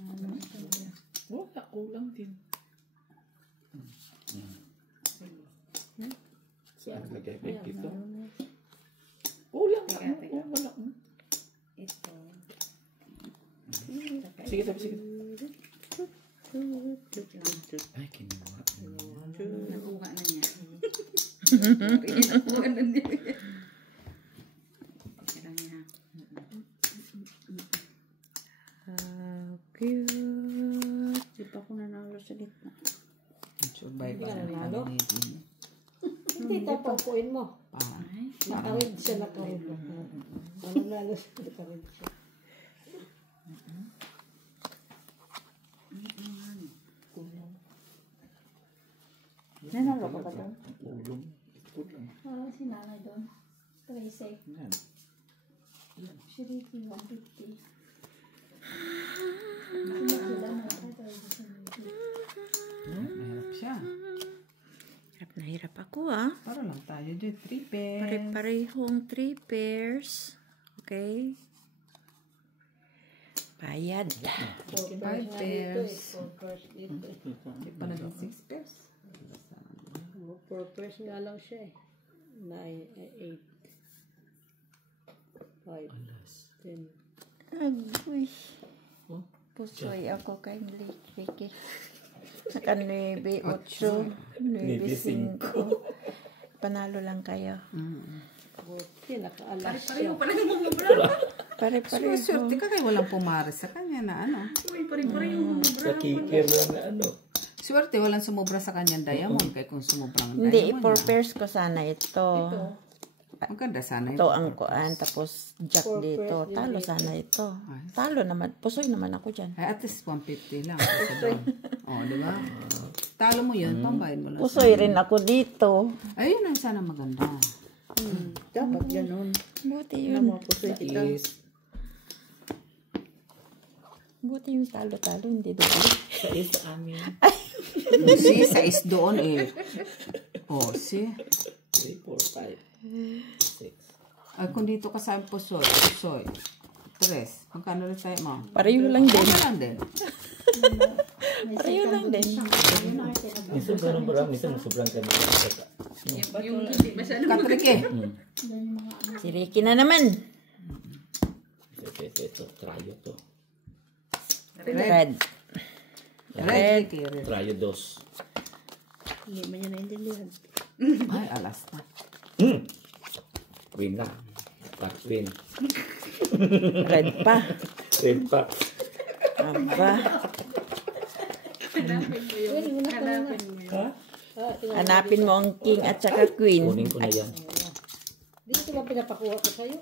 Wala, kulang din. Saan lagay ba dito? Kulang ka. Wala. Ito. Sige, sige. Ay, kinuha. Nakuha na niya. Nakuha na niya. Kailangan niya. Cute. Di pa ako nanalo sa gitna. Survive Hindi ka ang nanalo? pamilya. Hindi tapakuin mo. Ah. Nakarid siya, nakarid. Ano lalo siya, nakarid siya. Nanalo ka ba doon? Ulong. Kulang. Parang si nanay doon. 13. Yan. Shiriki 150. Sila na ito. Mahirap siya. Hirap na hirap ako ah. Para lang tayo dyan. 3 pairs. Pare-parehong 3 pairs. Okay. Bayad. 4 Five pairs nga dito eh. pairs. 4 pairs dito eh. Hindi pa na 6 pairs. 4 pairs nga lang siya eh. 9, 8, 5, Alas. 10. Agoy. Oh, Pusoy ako kay Ricky. Saka 9, 8, 9, 5. Panalo lang kayo. Okay, nakaalas Pareho siya. pala yung mga bra. Pare-pareho. Swerte ka kaya walang pumares sa kanya na ano. Pareho yung mga bra. Sa kicker lang na ano. Swerte walang sumobra sa kanyang diamond. Kaya kung sumobrang Hindi, diamond. 4 pairs ko sana ito. Ang ganda sana Ito ang kuan. Tapos jack dito. Talo sana ito. Talo naman. Pusoy naman ako dyan. Ay, at least 150 lang. Oh, di ba? Talo mo yun, pambahin mo lang. Pusoy rin ako dito. Ayun ang sana maganda. Dapat ganun. Buti yun. Is, Buti yung talo-talo. Hindi doon. sa is amin. Si, 6 doon eh. Oh, si. 3, 4, 5, 6. Ay, kung dito ka sa pusoy. 3. Magkano rin tayo mo? Pareho lang din. Ano lang din? Pareho lang din. Minsan sobrang marami, minsan sobrang kami. Yung hindi masyado. Katrike. Si Ricky na naman. Ito, trayo to. Red. Red. Trayo 2. Hindi mo niya naintindihan. Ay, alas na. Queen na. Back queen. Red pa. Red pa. Aba. Hanapin mo ang king at saka queen. Kunin ko na yan. Dito ba pinapakuha ko sa'yo?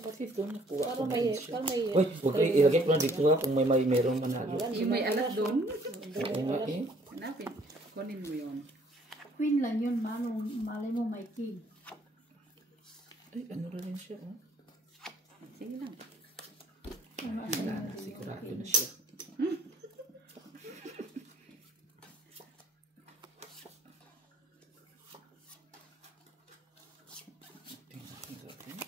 Kasi ito, nakuha ko Parang na may, yan siya. parang may, Uy, huwag kayo ilagay ko lang dito ha kung may merong manalo. Yung may alas doon. Oo nga eh. Hanapin. Kunin mo yun. Queen lang yun, malay mo may king. Ay, ano na rin siya oh. Sige lang. Wala na, sigurado na siya. Tingnan natin sa atin.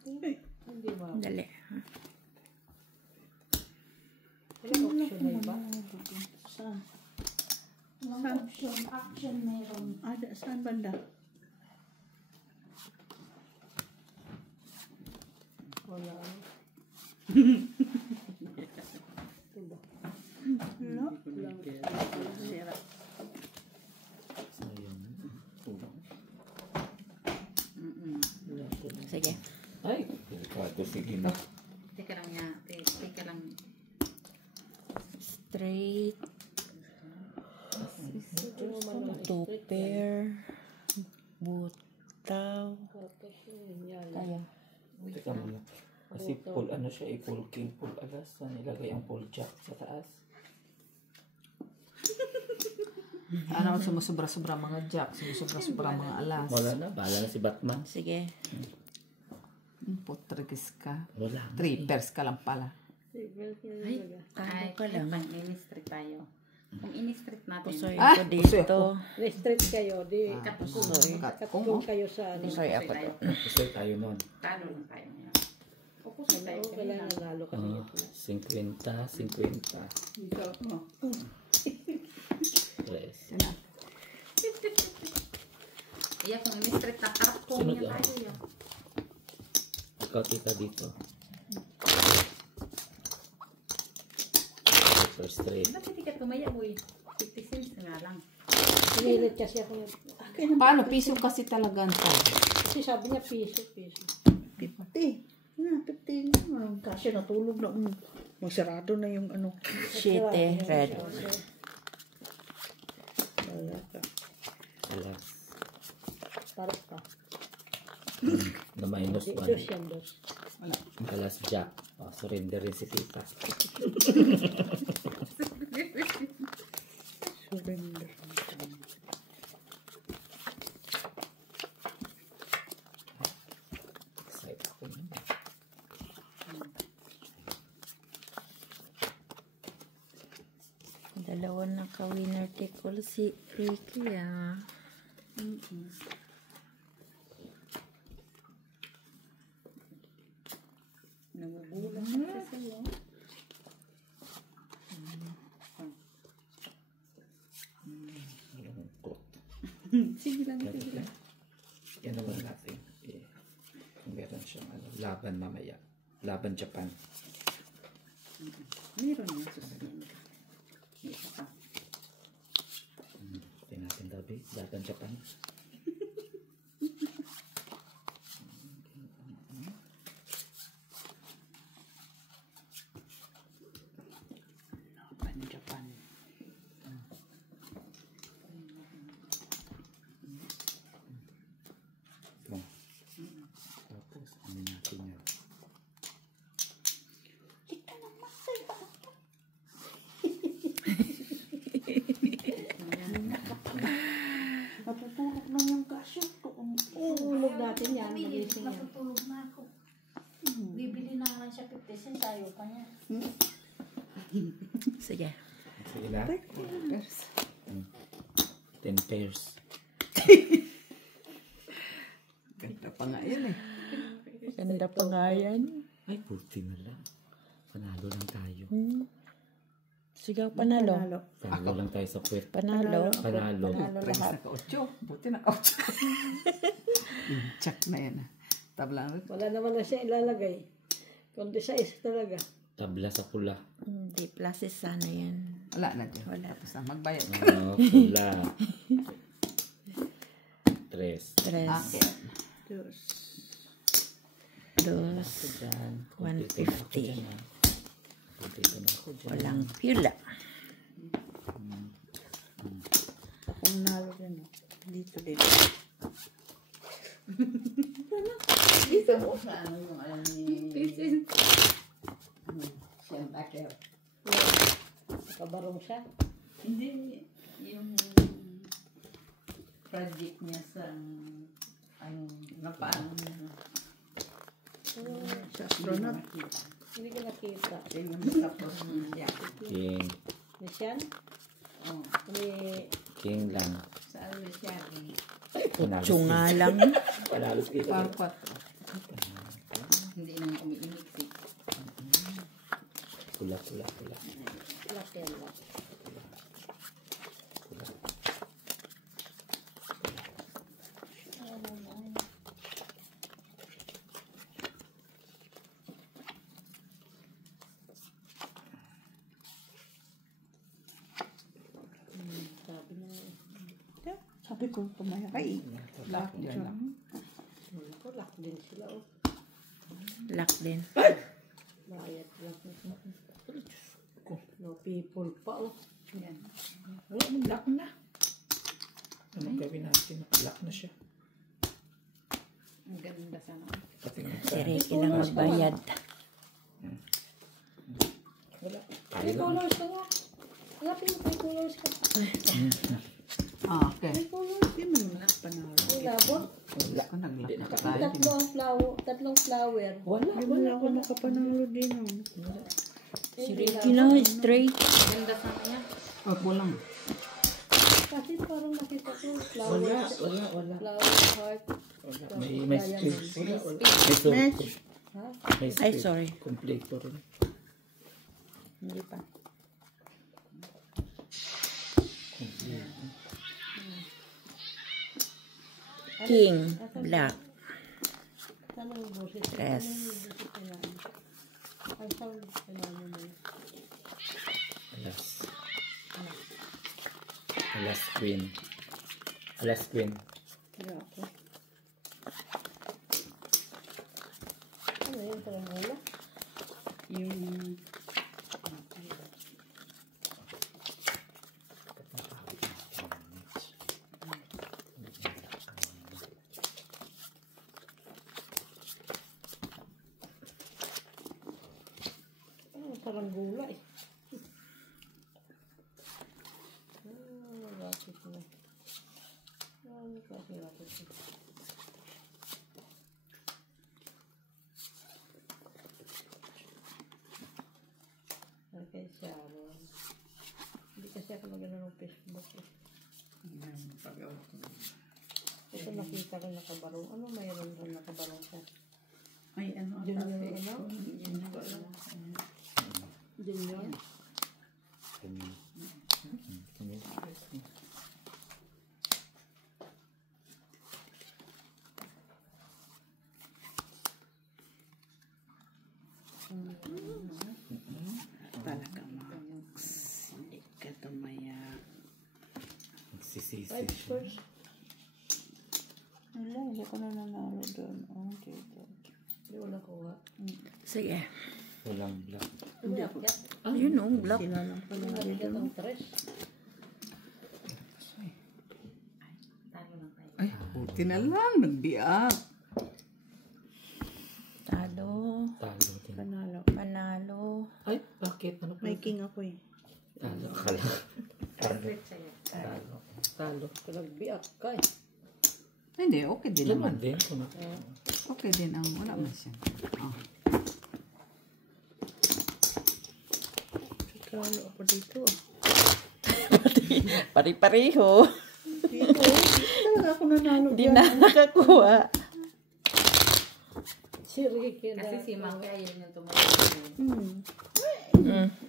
Sayang. Dali. Saan? Walang option, action meron. Saan banda? No? Sira. Sayang. Kulang. Sige. Ay, delikado. Sige na. Teka lang ya. Teka lang. Straight. 2 pair. Butaw. Kaya. Teka muna. Kasi full ano siya eh, full king, full alas. Saan nilagay ang full jack sa taas? Ano, sumusubra-subra mga jack, sumusubra-subra mga alas. Wala na, bahala na si Batman. Sige. Putrigis ka. Wala. 3 pairs ka lang pala. Talo ka lang. Pang in-street tayo. Kung in-street natin. Pusoy Ah, ko pusoy dito. restrict kayo, di, Pusoy. katulong kayo sa, ano, Pusoy ako to. Kasi tayo nun. Talo lang tayo ngayon. Focus na tayo. kailangan nanalo ka niya. 50, 50. Ikaw, oh. Tres. Iya, kung in-street na harap ko Sunod niya ako. tayo yan. Ikaw tita dito. First straight. Ba't hindi ka tumaya, boy? 50 cents nga lang. Pinilit kasi ako, Paano? Piso kasi talaga ang tao. kasi sabi niya piso. 50. Na, 50 na. Kasi natulog na. Magsarado na yung ano. 7 red. Wala ka. Alas. Tarap ka. Na minus Dos 1. yan, dos. Alas jack. Oh, surrender rin si tita. Surrender. Excited ako yun. Dalawa na ka-winner take all si Ricky ah. Nagugulat siya sa'yo. Malungkot. Sige lang, sige lang. Yan naman natin. Eh, kung meron siyang ano, laban mamaya. Laban Japan. Meron yan, susunod ka. May isa pa. Tingnan natin tabi. Laban Japan. Japan. Ito. Tapos, ano natin yan. Natutulog lang yung gasyo. Ulog natin yan. Magising yan. Matutulog na ako. Bibili na naman siya 50 cents. Ayaw pa niya. Sige. Sige lahat. 10 pairs. Ganda pa nga yan eh. Ganda pa nga yan. Ay, puti na lang. Panalo lang tayo. Sige, panalo. Panalo lang tayo sa puwet. Panalo. Panalo. Prince naka-8. Buti naka-8. Check na yan. Tabla na. Wala naman na siya ilalagay. Kundi sa isa talaga. Tabla sa pula. Hindi, pluses sana yan. Wala na dyan. Wala. Tapos na, magbayad. Oh, pula. 3. 3, Akin. 2, Dyan. 150. Kompleto na ako dyan. Walang pila. Kung nalo din. Dito din. Dito mo sa ano yung alam ni... Siyang Akel. Nakabarong siya. Hindi. Yung project niya sa ano, napaan niya. Sa astronaut. Hindi ko nakita. Yung tapos niya. King. Ni siyan? Oh, Ni... King lang. saan na siya? Panalo. Tsunga lang. Panalo sila. Parpat. Hindi nang umiimik si. Pula, pula, pula. Laki lang. Sabi na... Sabi ko, tumaya ka eh. Lahat dyan lang. Ko, lock din sila. Oh. Lock din. Bayad lang. No people pa. Oh. Yan. Wala, nag-lock na. Anong gawin natin? Naka-lock na siya. Ang ganda sana. Pati nga Si Ricky lang magbayad. wala. May colors ka nga. Hanapin mo may colors ka. Ah, okay. Hindi mo naman panalo. May labot. Wala. Ako nag-lock na tayo. Tatlong flower. Wala, Hindi mo na ako nakapanalo din. Si Ricky lang, straight. Ganda sana yan. Wag mo lang. Kasi parang nakita ko flower. Wala, wala, wala. Flower heart. Wala. May script. Wala, wala. Ha? May Ay, script. sorry. Kompleto rin. Hindi pa. Kompleto. King, black. Saan ang busit? Yes. Ay, saan kailangan mo? Alas. Alas queen. Alas queen. Grabe. Ano yun? Parang wala? Yung... Parang gulay. Bakit na? Bakit? Okay, Sharon. Hindi kasi ako nag-ano ng Facebook eh. Ito nakita ko nakabarong. Ano mayroon doon nakabarong siya? Ay, ano? Junior, tapos, ano? Yun ko alam. Junior? Talaga, Max. Hindi ka tumaya. Magsisisi Five siya. scores. Wala, hindi ko na nanalo doon. Oh, dito. Hindi ko nakuha. Sige. Walang black. Hindi ako. Yun o, black. Sila lang pala. Hindi ako ng tres. Talo lang tayo. Ay, buti na lang. Nagbiak. Talo. Talo din. Panalo. Panalo. Ay, bakit? Ano May king ako eh. Talo ka lang. Straight sa'yo. Talo. Talo. Nagbiak ka eh. Hindi, okay din naman. Din, kung Okay din ang wala man siya. Oh. Talo ako dito. Pari-pareho. Dito, talaga ako nanalo Hindi dyan. na nakakuha. Si Ricky na. Kasi si Maki ayun yung tumulong.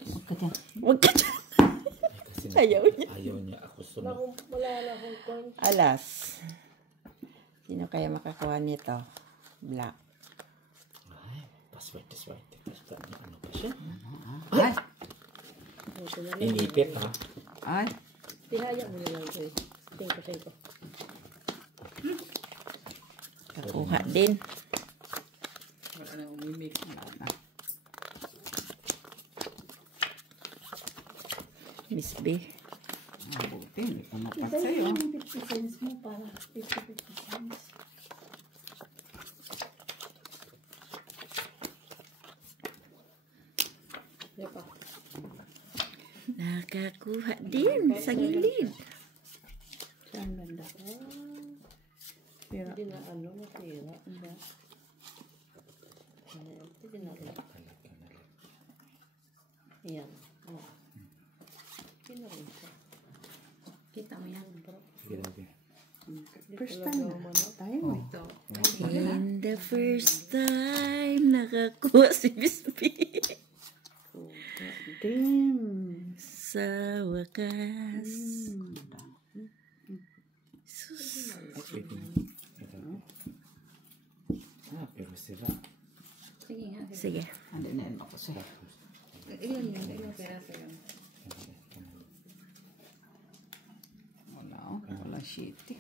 Huwag ka dyan. Huwag ka dyan. kasi Ayaw niya. ayaw niya ako sunod. Wala na akong coin. Alas. Sino kaya makakuha nito? Black. Ay, paswerte. Ano pa siya? Ay! Inipit ha. Ay! Tihaya mo nilang ko eh. Tingko. Kakuha din. Wala na umimik. Wala na. Miss B. Buti, hindi ko napat Iba sa'yo. yung 50 cents mo para 50 cents. Diba? Nakakuha din sa gilid. Saan ganda? Hindi na ano, matira. Diba? Hindi na rin. Ayan. Oh. Hindi na rin siya. Kita mo yan, bro. Grabe. First time na. Tayo eh. Ito. In the first time, nakakuha si Miss B. Damn. Sa wakas. Sus. Ay, pwede na. Pero sira. Sige nga. Sige. Hindi na yun ako sa'yo. Ilan yung peraso yun? Wala, oh. Wala shitty.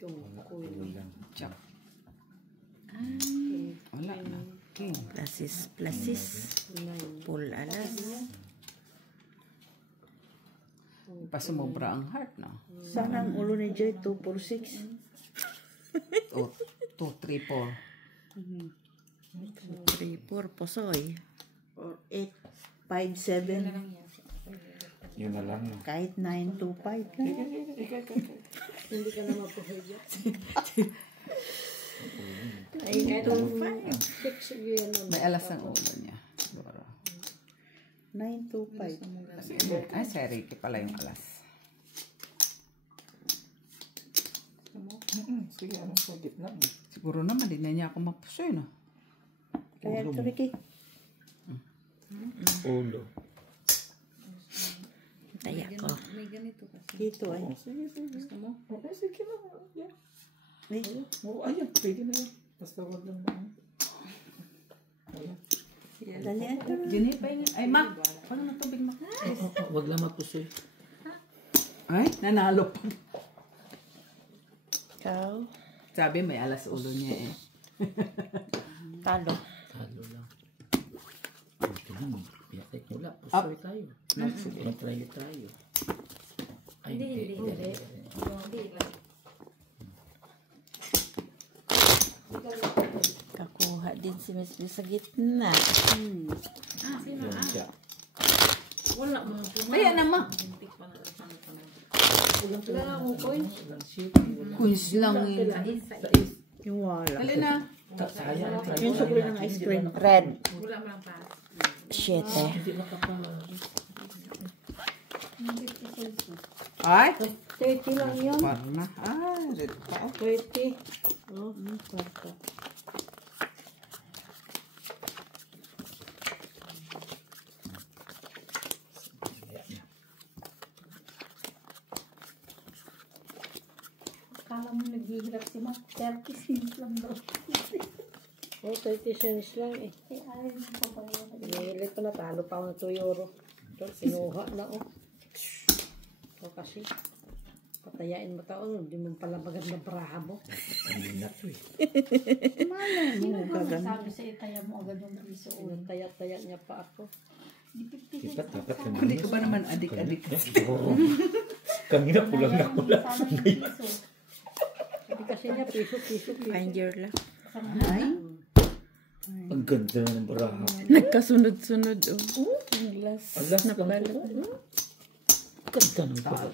Kulang. Chak. Wala na. King. Plasis. Full alas. Pasumobra ang heart, no? Sana ang ulo ni Joy 246. 2, 3, 4. 3-4 posoy. Or 8, 5, 7. Yun na lang. Kahit 9, 2, 5 na. Hindi ka na mapuhidya. Ay, 2-5. 6 yun naman. May alas ang ulo niya. Siguro. 9, 2, 5. Ay, si Ricky pala yung alas. Sige, ano sa gitna? Siguro naman, din na niya ako mapusoy, no? Kaya ito, Ricky. Ulo. Taya ko. May ganito kasi. Dito ay. Sige. Gusto mo? Okay, sige na. Yeah. Ay, Ayan, pwede na yan. Basta wag lang na. dalian ka na. Jenny, pahinga. Ay, ma! Paano na tubig, ma? Wag lang mapusoy. Ay, nanalo pa. Ikaw. Sabi, may alas ulo niya eh. Talo. Talo lang. Ito na, piyatik. Wala, pusoy tayo. Mag-try tayo. Ay, hindi. Hindi lang. Kakuha din si Miss B sa gitna. Ah, sino? Yun siya. Wala mo. Kaya naman. Hindi pa na lang. Wala na akong coin. Walang shit. Quiz lang eh. Yung wala. Dali na. Sayang. Yung sukli ng ice cream. Red. Wala mo lang para. 7. Hindi makapala. Ay! 30 lang yun. Par na. Ah, red pa. 30. Oh, kwarta. Akala mo naghihirap si Mac. 30 cents lang daw. Oh, 30 cents lang eh. Eh, ayaw mo pa ba yun? Pinilit pa natalo pa ako ng 2 euro. Ito, sinuha na oh. O kasi, patayain mo taon, hindi mo pala maganda braha mo. Hindi na to eh. Sino ba sabi sa itaya mo agad yung piso? Taya-taya niya pa ako. Diba dapat naman. Hindi ka ba naman adik-adik? Oo. Kanina kulang na kulang. Hindi kasi niya piso. Find your luck. Ay, Ang ganda ng baraha. Nagkasunod-sunod. Ang glass. Alas lang Napabalot. po. Ganda ng baraha.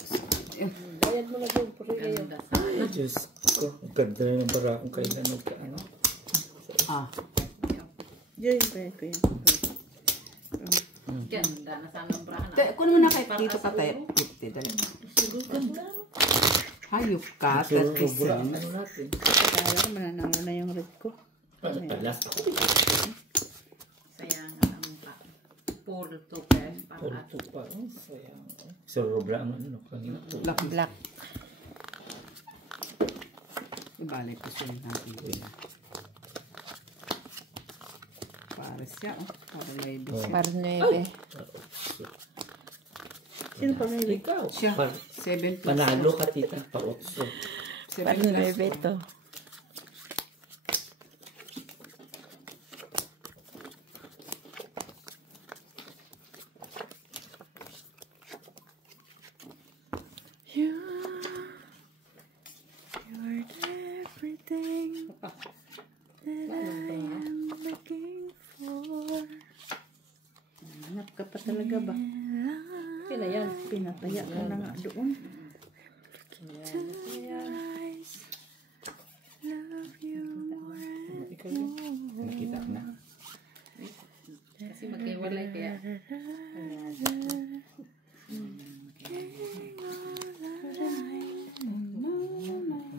Bayad mo na doon, puri kayo. Ganda sa... Ay, Diyos ko. Ang ganda na ng bara kung kailan ano. Ah. Diyan yung pwede ko yan. Ganda na sana ang brahan. Kunin mo na kay dito ka tayo. 50, dali. Hayop ka. Sobra ang ano natin. Kaya mananalo na yung red ko. Palas ako. Sayangan ang puro tupad. Porto pa. Sayang. Sobra ang ano. Kanina po. Black. Ibalik ko siya natin. Para siya, oh. Para maybe siya. Para 9. Sino pa may Ikaw. Siya. 7 Panalo ka tita. Pa-otso. 7 plus. ito. You're everything that I am looking for. Hanap ka pa talaga ba? Sila yan. Pinataya ka na nga doon. Love you more. Ikaw yun. Nakita ko na. Kasi magkiwalay kaya.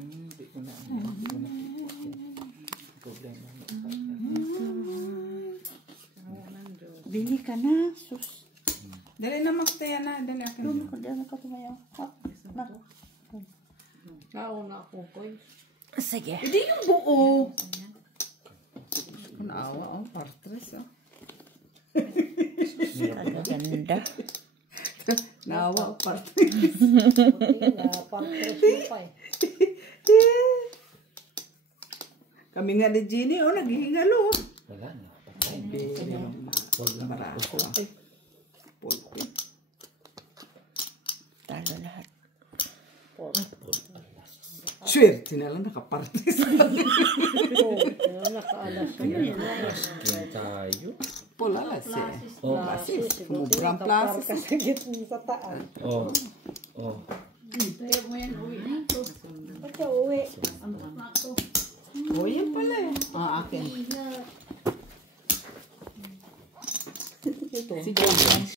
Hindi ko na nakita. Problema. Bili ka na, sus. Dali na magtaya na. Dali akin. Doon ako, diyan ako tumayaw. Nauna ako, koy. Sige. Hindi yung buo. Naawa, oh. Partres, oh. Ang ganda. Naawa, oh. Partres. Partres mo pa eh. Kami nga ni Jenny, oh. Naghihingalo, oh. Wala na. Patay. Huwag lang marako, ah. Pulpi. Talo lahat. Swerte na lang nakapartis. Nakaalas ka Skin tayo. Pulalas eh. Oh. Plasis. Sumubrang plasis. Kasagit mo sa taas. Oh. Oh. Pagka uwi. Oh, yan pala eh. Ah, akin. Si John.